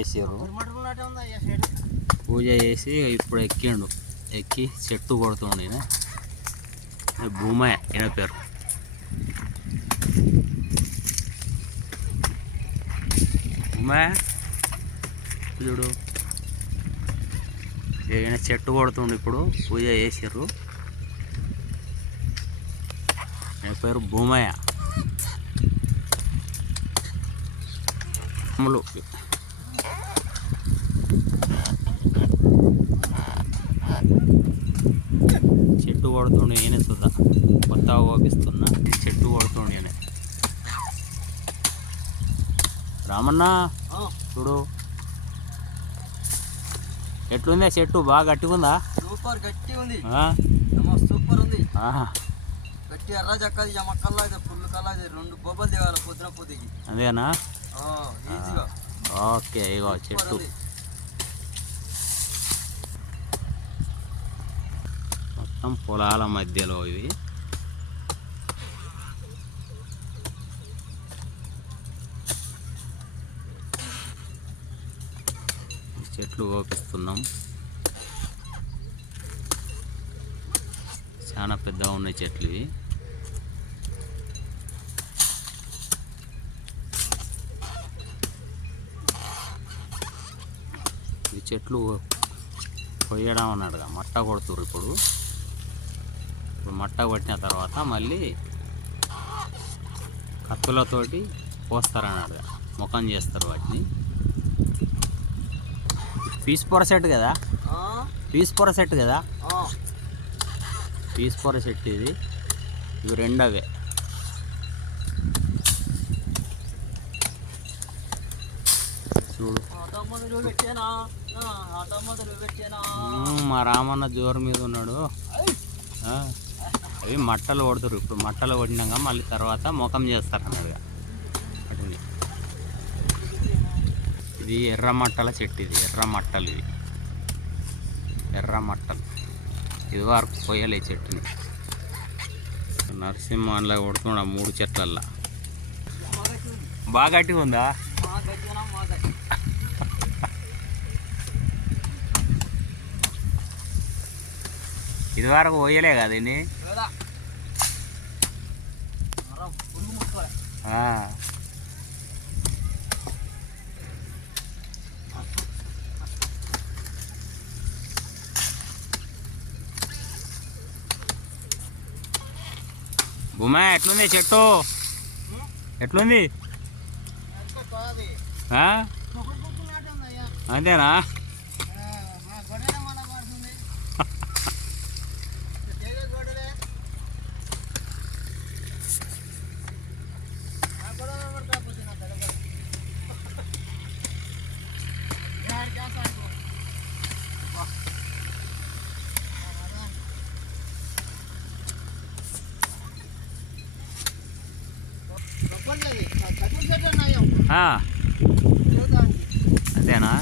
చేసారు పూజ చేసి ఇప్పుడు ఎక్కిండు. ఎక్కి చెట్టు కొడుతుండు భూమయ్య ఈయన పేరు. భూమయ్య చూడు. ఈయన చెట్టు కొడుతుండు ఇప్పుడు. పూజ చేసారు ఈయన పేరు భూమయ్య. అమ్ములు చెట్టు కొడుతుండు ఈయన సుధా. కొత్తగా ఓపిస్తున్నా చెట్టు కొడుతుండు ఈయన. రామన్న చూడు. ఎట్లుందే చెట్టు? బాగా గట్టిగా ఉందా సూపర్ గట్టి ఉంది సూపర్ ఉంది. గట్టి ఎర్ర చక్కది ఇది ఫుల్ కల్లా రెండు బొబ్బలు దిగాలి పొద్దున పొద్దుకి. అదేనా? ఈజీగా ఓకే ఇగో చెట్టు. మొత్తం పొలాల మధ్యలో ఇవి. చెట్లు కోపిస్తున్నాం. చాలా పెద్దగా ఉన్నాయి చెట్లు ఇవి. ఈ చెట్లు కొయ్యడం అన్నాడుగా మట్ట కొడుతుర్రు ఇప్పుడు. మట్ట కొట్టిన తర్వాత మళ్ళీ కత్తులతోటి పోస్తారన్నాడు ముఖం చేస్తారు వాటిని. పీస్ పొర సెట్ కదా? పీస్ పొర సెట్ కదా. పీస్ పొర సెట్ ఇది. ఇవి రెండవే. చూడు. మా రామన్న జోరు మీద ఉన్నాడు. అవి మట్టలు కొడుతురు ఇప్పుడు మట్టలు కొట్టినాక మళ్ళీ తర్వాత ముఖం చేస్తారు అన్నది వాటిని ఇది ఎర్ర మట్టల చెట్టు ఇది ఎర్ర మట్టలు ఇది ఎర్ర మట్టలు. ఇది వరకు పోయాలి ఈ చెట్టుని. నరసింహన్లా కొడుతున్నాడు ఆ మూడు చెట్లల్లా. గట్టి బాగా గట్టిగా ఉందా? ఇదివరకు ఇది వరకు పోయలే కదా భూమా ఎట్లుంది చెట్టు? ఎట్లుంది? అంతేనా? ఆ, అంతేనా?